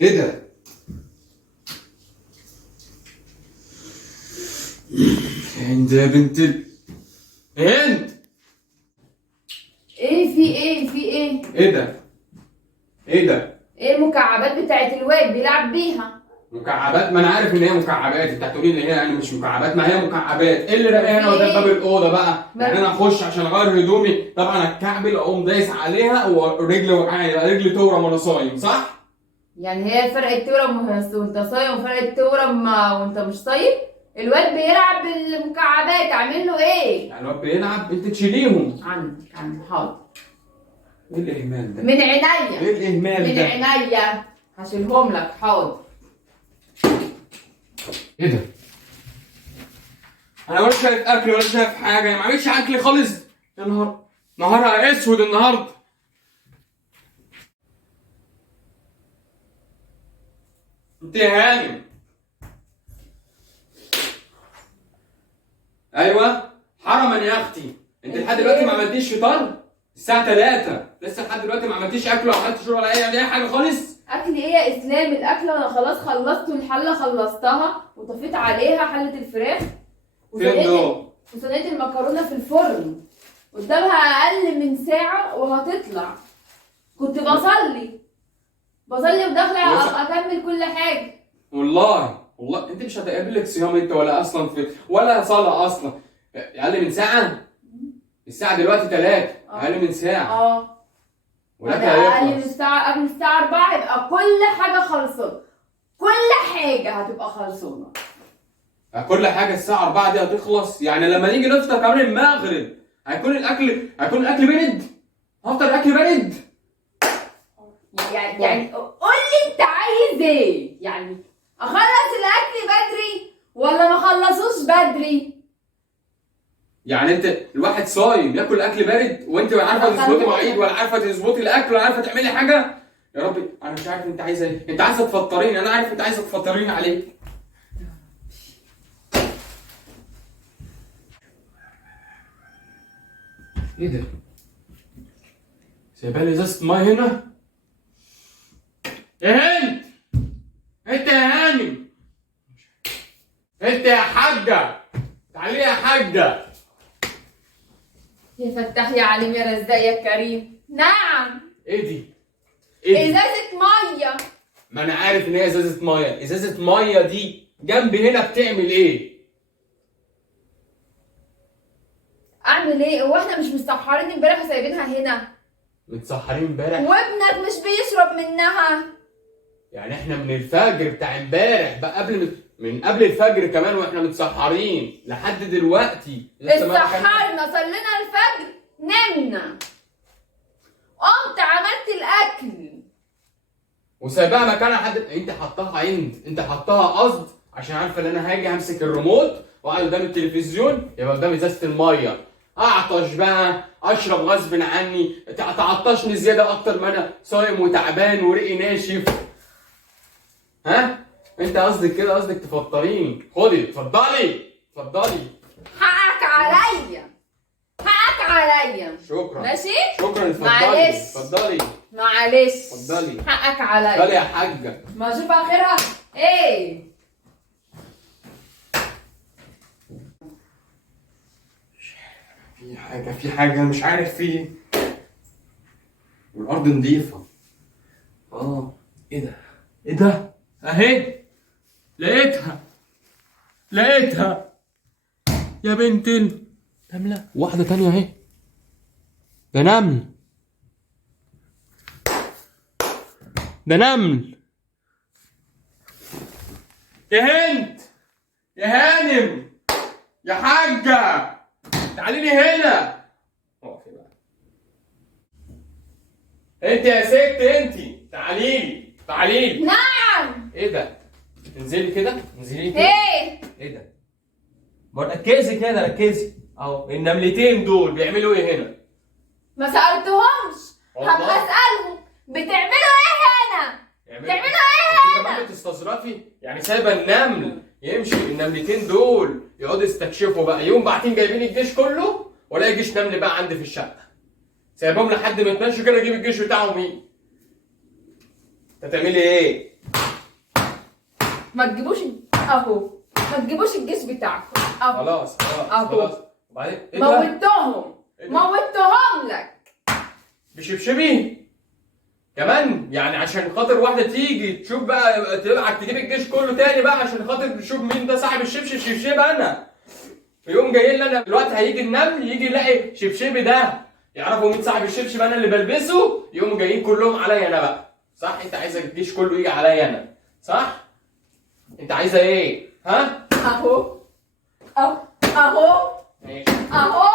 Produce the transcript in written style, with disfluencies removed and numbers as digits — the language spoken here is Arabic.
ايه ده؟ هند يا بنت هند. ايه في ايه في ايه؟ ايه ده؟ ايه ده؟ ايه المكعبات بتاعت الواد بيلعب بيها؟ مكعبات؟ ما انا عارف ان هي مكعبات، انت هتقولي ان هي يعني مش مكعبات، ما هي مكعبات. ايه اللي رماها هنا قدام باب الاوضه بقى؟ يعني انا اخش عشان اغير هدومي طبعا اتكعبل اقوم دايس عليها ورجلي وقعاني يبقى رجلي تورم وانا صايم، صح؟ يعني هي فرقت تورم وانت صايم وفرقت تورم وانت مش صايم؟ الواد بيلعب بالمكعبات، اعمل له ايه؟ يعني الواد بيلعب انت تشيليهم. عندي حاضر. ايه الاهمال ده؟ من عينيا. ايه الاهمال من ده؟ عينيا هشيلهم لك، حاضر. ايه ده؟ انا ولا شايف اكل ولا شايف حاجه، ما عملتش اكل خالص. يا نهارها اسود النهارده. انت يا هانم. ايوه حرما يا اختي، انت لحد دلوقتي ما عملتيش فطار؟ الساعه 3 لسه لحد دلوقتي ما عملتيش اكل ولا عملتش شغل ولا اي حاجه خالص. اكل ايه يا اسلام؟ الاكل انا خلاص خلصت، والحله خلصتها وطفيت عليها حله الفراخ فين دول؟ وصينيه المكرونه في الفرن قدامها اقل من ساعه وهتطلع. كنت بصلي وداخله اكمل كل حاجه. والله انت مش هتقابل لك صيام انت ولا اصلا في ولا صلاه اصلا. اقل من ساعه؟ الساعه دلوقتي 3، اقل من ساعه. ولك اقل من الساعه، قبل الساعه 4 يبقى كل حاجه خلصانه. كل حاجه هتبقى خلصانه. كل حاجه الساعه 4 دي هتخلص؟ يعني لما نيجي نفطر كمان المغرب هيكون الاكل برد؟ هفطر الاكل برد؟ يعني قول لي انت عايز ايه؟ يعني اخلص الاكل بدري ولا ما اخلصوش بدري؟ يعني انت الواحد صايم ياكل الاكل بارد وانت ولا عارفه تظبطي مواعيد ولا عارفه تظبطي الاكل ولا عارفه تعملي حاجه؟ يا ربي انا مش عارف انت عايزه ايه. انت عايزه تفطريني، انا عارف انت عايزه تفطريني عليك. ايه ده؟ سايبه لي ازازه ميه هنا؟ يا هند، انت يا هانم، انت يا حاجه، تعالي يا حاجه. يا فتاح يا عليم يا رزاق يا كريم. نعم. ايه دي؟ ايه دي؟ ازازه ميه. ما انا عارف ان هي ازازه ميه، ازازه ميه دي جنبي هنا بتعمل ايه؟ اعمل ايه؟ هو احنا مش مسحرين امبارح وسايبينها هنا؟ متسحرين امبارح؟ وابنك مش بيشرب منها؟ يعني احنا من الفجر بتاع امبارح بقى من قبل الفجر كمان واحنا متسحرين لحد دلوقتي اتسحرنا، صلينا الفجر، نمنا، قمت عملت الاكل وسايباها مكانها لحد انت حطاها قصد عشان عارفه ان انا هاجي همسك الريموت واقعد قدام التلفزيون يبقى قدام ازازه الميه اعطش بقى اشرب غصب عني، تعطشني زياده اكتر ما انا صايم وتعبان وريقي ناشف. ها؟ انت قصدك كده، قصدك تفطريني. خدي اتفضلي. حقك عليا. شكرا. ماشي؟ شكرا، اتفضلي. معلش. اتفضلي. معلش. اتفضلي. حقك عليا. اتفضلي يا حاجه. ما اشوف اخرها ايه؟ في حاجه مش عارف في ايه. والارض نظيفه. ايه ده؟ اهي لقيتها يا بنت نملة. واحدة تانية اهي. ده نمل. يا هند، يا هانم، يا حاجة، تعالي لي هنا. اقفي بقى. انت يا ست انت، تعالي لي. نعم. ايه ده؟ انزلي كده. ايه ده؟ ركزي كده، ركزي اهو. النملتين دول بيعملوا ايه هنا؟ ما سألتهمش. والله؟ هبقى اسألهم بتعملوا ايه هنا؟ بتعملوا ايه انت هنا؟ كمان بتستظرفي؟ يعني سايبه النمل يمشي، النملتين دول يقعدوا يستكشفوا بقى، يوم بعدين جايبين الجيش كله ولا جيش نمل بقى عندي في الشقه. سايبهم لحد ما يتمشوا كده اجيب الجيش بتاعهم. مين؟ انت هتعملي ايه؟ ما تجيبوش اهو، ما تجيبوش الجيش بتاعكم اهو. خلاص أهو. خلاص. وبعدين ايه ده؟ موتهم إيه ده؟ موتهم لك. بشبشبي كمان يعني عشان خاطر واحده تيجي تشوف بقى تبعت تجيب الجيش كله تاني بقى عشان خاطر تشوف مين ده صاحب الشبشب. شبشب انا يقوم جاي لي انا دلوقتي، هيجي النمل يجي يلاقي شبشبي ده، يعرفوا مين صاحب الشبشب انا اللي بلبسه، يقوموا جايين كلهم عليا انا بقى. صح؟ انت عايزه الجيش كله يجي عليا انا، صح؟ انت عايزه ايه؟ ها؟ اهو اهو اهو ماشي. اهو